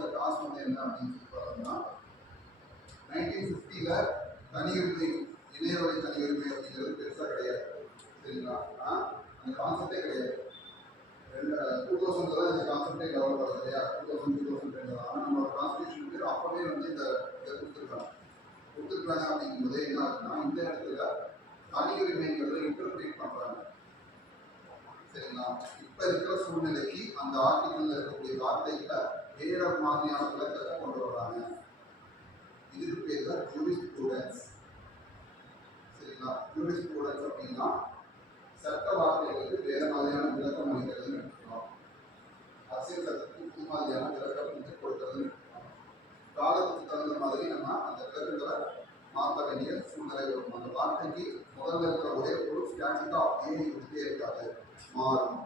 இந்த காசு வந்து என்ன அப்படின்னு சொல்லி பார்த்தோம்னா 1950 தனி உரிமை இணையவழி தனி உரிமை அப்படிங்கிறது பெருசாக கிடையாது. சரிங்களா? ஆனால் அந்த கான்செப்டே கிடையாது. 2000 தான் இந்த கான்செப்டே டெவலப் ஆகுது இல்லையா? 2000 ஆனால் நம்மளோட கான்ஸ்டியூஷனுக்கு அப்பவே வந்து இந்த இதை கொடுத்துருக்காங்க அப்படிங்கும்போது என்ன ஆகுதுன்னா இந்த இடத்துல தனி உரிமைங்கிறத இன்டர்பிரேட் பண்ணுறாங்க. சரிங்களா? இப்போ இருக்கிற சூழ்நிலைக்கு அந்த ஆர்டிக்கல்ல இருக்கக்கூடிய வார்த்தைகளை வேற மாதிரியான விளக்கத்தை கொண்டு வர்றாங்க. இதுக்கு பேர் தான் ஜூரிஸ்ப்ரூடன்ஸ். சரிங்களா? ஜூரிஸ்ப்ரூடன்ஸ் அப்படின்னா சட்ட வார்த்தைகளுக்கு வேற மாதிரியான விளக்கம் அளிக்கிறதுன்னு எடுத்துக்கலாம். அரசியல் சட்டத்துக்கு புது மாதிரியான விளக்கம் வந்து கொடுக்கறதுன்னு எடுத்துக்கலாம். காலத்துக்கு தகுந்த மாதிரி நம்ம அந்த விளக்கங்களை மாற்ற வேண்டிய சூழ்நிலை வரும். அந்த வார்த்தைக்கு முதல்ல இருக்கிற ஒரே ஒரு ஸ்டாட்டிக்கா அப்படியே இருந்துட்டே இருக்காது, மாறும்.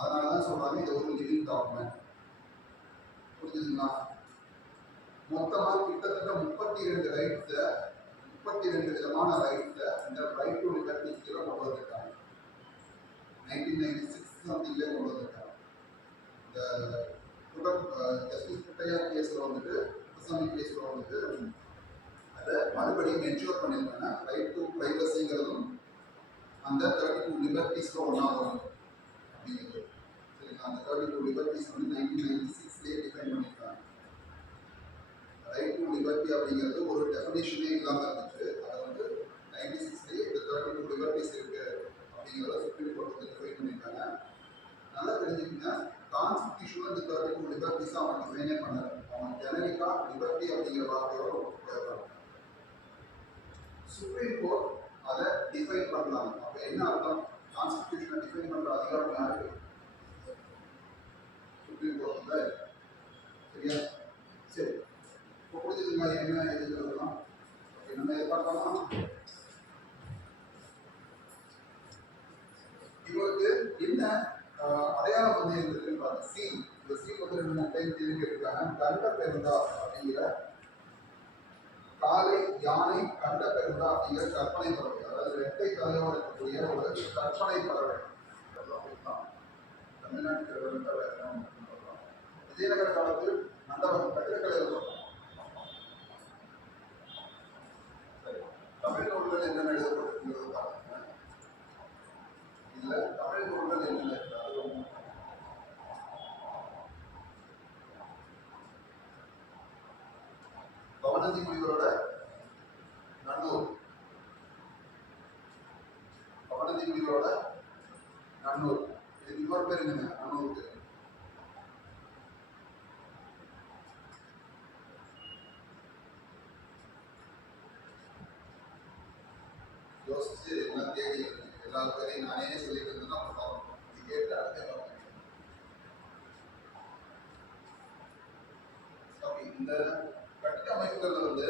அதனாலதான் சொல்றாங்க இது ஒரு லிவிங் டாக்குமெண்ட். புரிஞ்சுதுங்களா? மொத்தமா கிட்டத்தட்ட 32 ரைட்ஸ 32 விதமான ரைட்ஸ இந்த ரைட் டு லிபர்ட்டி கீழே கொண்டு வந்திருக்காங்க. 1996 சம்திங்ல கொண்டு வந்திருக்காங்க. இந்த ஜஸ்டிஸ் புட்டையா கேஸ்ல வந்துட்டு அசாமி கேஸ்ல வந்துட்டு அதை மறுபடியும் என்ஷூர் பண்ணியிருக்காங்க. ரைட் டு பிரைவசிங்கிறதும் அந்த 32 லிபர்ட்டிஸ்ல ஒன்றா வரும் அப்படிங்கிறது. சரிங்களா? அந்த 32 லிபர்ட்டிஸ் வந்து 1996 டிஃபைன் பண்ணியிருக்காங்க. ரைட் டு லிபர்ட்டி அப்படிங்கிறது ஒரு டெஃபினேஷனே இல்லாமல் இருந்துச்சு. அதை வந்து 96 இந்த 32 லிபர்ட்டிஸ் இருக்கு அப்படிங்கிறத சுப்ரீம் கோர்ட் வந்து டிஃபைன் பண்ணியிருக்காங்க. நல்லா தெரிஞ்சுக்கங்க, கான்ஸ்டிடியூஷன்ல இந்த 32 லிபர்ட்டிஸ் அவன் டிஃபைனே பண்ணாரு. அவன் ஜெனரிக்கா லிபர்ட்டி அப்படிங்கிற வார்த்தையோட போயிடுறாங்க. சுப்ரீம் கோர்ட் அதை டிஃபைன் பண்ணலாம். அப்ப என்ன அர்த்தம்? கான்ஸ்டிடியூஷனை டிஃபைன் பண்ற அதிகாரம் யாருக்கு? சுப்ரீம் கோர்ட்ல. சரியா? சரி, இப்போ புரிஞ்சுதுங்களா என்ன எழுதுறதுலாம்? நம்ம எதிர்பார்க்கலாம். இவருக்கு என்ன அடையாளம் வந்து இருந்திருக்குன்னு பாருங்க. சீல். இந்த சீல் வந்து 2-3 டைம் திரும்பி இருக்காங்க. கண்ட பெருந்தா அப்படிங்கிற காலை யானை கண்ட பெருந்தா அப்படிங்கிற கற்பனை பறவை, அதாவது ரெட்டை தலையோடு இருக்கக்கூடிய ஒரு கற்பனை பறவை. தமிழ்நாட்டுக்கு விஜயநகர காலத்தில் நந்தவன் கட்டிடக்கலை இருக்கும். தமிழ் நூல்கள் என்னென்ன எழுதப்பட்டிருக்கிறது பாருங்க. இதுல தமிழ் நூல்கள் என்னென்ன இருக்கு அது ரொம்ப பவனந்தி முனிவரோட நன்னூர். பவனந்தி முனிவரோட நன்னூர். இது இன்னொரு பேர் என்னங்க? நன்னூருக்கு. யோசிச்சு எல்லாம் தேடி எல்லா பேரையும் நானே சொல்லிட்டு இருந்தேன்னா இது கேட்டு அடுத்த இந்த கட்டமைப்புகள் வந்து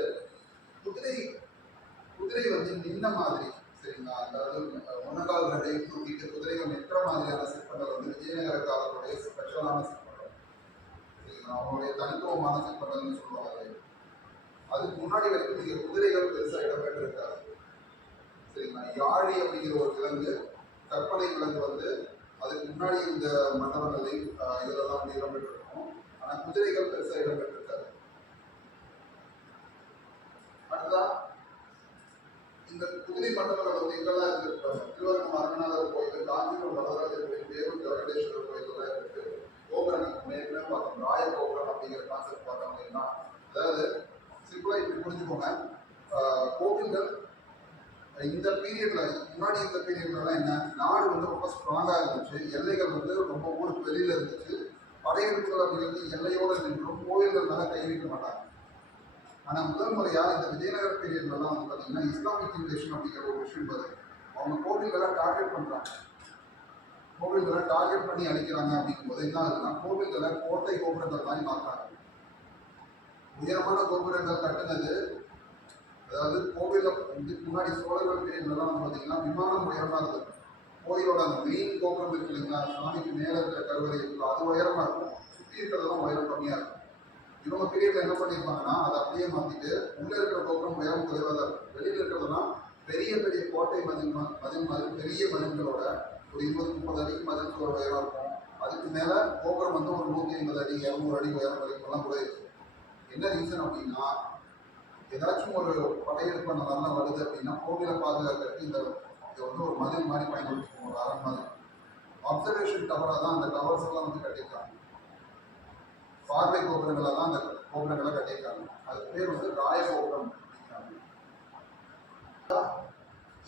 குதிரை வந்து நின்ன மாதிரி. சரிங்களா? அதாவது முன்னகால் நடையும் தூக்கிட்டு குதிரைகள் நிற்கிற மாதிரியான சிற்பங்கள் வந்து விஜயநகர காலத்துடைய ஸ்பெஷலான சிற்பங்கள். சரிங்களா? அவங்களுடைய தனித்துவமான சிற்பங்கள்னு சொல்லுவாங்க. அதுக்கு முன்னாடி வரைக்கும் நீங்க குதிரைகள் பெருசா இடம்பெற்று இருக்காது. சரிங்களா? யாழி அப்படிங்கிற ஒரு விலங்கு, கற்பனை விலங்கு வந்து அதுக்கு முன்னாடி இந்த மண்டபங்களையும் இதெல்லாம் வந்து இடம்பெற்றிருக்கும். ஆனா குதிரைகள் பெருசா இடம்பெற்றிருக்காது. அடுத்ததான் இந்த குதிரை மண்டபங்கள் வந்து எங்கெல்லாம் இருந்திருப்பாங்க? திருவரங்கம் அரங்கநாதர் கோயில், காஞ்சிபுரம் வரதராஜர் கோயில், வேலூர் வெங்கடேஸ்வரர் கோயிலெல்லாம் இருக்கு. கோபுரங்கள் மேற்கனவே பார்த்தோம். ராய கோபுரம் அப்படிங்கிற கான்செப்ட் பார்த்தோம் அப்படின்னா, அதாவது சிம்பிளா இப்படி புரிஞ்சுக்கோங்க. கோவில்கள் இந்த பீரியட்ல முன்னாடி இந்த பீரியட்லாம் என்ன, நாடு வந்து ரொம்ப ஸ்ட்ராங்கா இருந்துச்சு. எல்லைகள் வந்து ரொம்ப ஊருக்கு வெளியில இருந்துச்சு. படையெடுப்புகள் அப்படிங்கிறது எல்லையோட நின்றும் கோவில்கள் மேல கை வைக்க மாட்டாங்க. ஆனா முதல் முறையா இந்த விஜயநகர பீரியட்லாம் வந்து பாத்தீங்கன்னா இஸ்லாமிக் இன்வேஷன் அப்படிங்கிற ஒரு விஷயம் வருது. அவங்க கோவில்கள்லாம் டார்கெட் பண்றாங்க. கோவில்களை டார்கெட் பண்ணி அடிக்கிறாங்க அப்படிங்கும் போது என்ன ஆகுதுன்னா, கோவில்களை கோட்டை கோபுரங்கள் மாதிரி மாற்றாங்க. உயரமான கோபுரங்கள் கட்டுனது, அதாவது கோவில முன்னாடி சோழர்கள் பீரியட்லாம் வந்து பார்த்தீங்கன்னா விமானம் உயரமா இருந்தது. கோயிலோட அந்த மெயின் கோபுரம் இருக்கு இல்லைங்களா, சாமிக்கு மேல இருக்கிற கருவறை இருக்கும், அது உயரமா இருக்கும். சுற்றி இருக்கிறதெல்லாம் உயரம் கம்மியா இருக்கும். இவங்க பீரியட்ல என்ன பண்ணியிருப்பாங்கன்னா அதை அப்படியே மாத்திட்டு உள்ள இருக்கிற கோபுரம் உயரம் குறைவாக தான் இருக்கும். வெளியில இருக்கிறதெல்லாம் பெரிய பெரிய கோட்டை மதில் மாதிரி பெரிய மதில்களோட ஒரு 20-30 அடிக்கு மதில் உயரம் இருக்கும். அதுக்கு மேலே கோபுரம் வந்து ஒரு 150 அடி 200 அடி உயரம் வரைக்கும்லாம் கூட இருக்கு. என்ன ரீசன் அப்படின்னா, ஏதாச்சும் ஒரு படையெடுப்பு அந்த மாதிரிலாம் வருது அப்படின்னா கோவிலை பாதுகாக்கிறதுக்கு இதை வந்து ஒரு மதில் மாதிரி பயன்படுத்திக்கும், ஒரு அரண் மாதிரி. அப்சர்வேஷன் டவராக தான் அந்த டவர்ஸ் எல்லாம் வந்து கட்டியிருக்காங்க. பார்வை கோபுரங்களாக தான் அந்த கோபுரங்களை கட்டியிருக்காங்க. அது பேர் வந்து ராய கோபுரம் அப்படிங்கிறாங்க.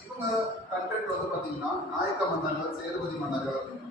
இவங்க கண்டென்ட் வந்து பார்த்தீங்கன்னா நாயக்க மன்னர்கள், சேதுபதி மன்னர்கள் அப்படின்னு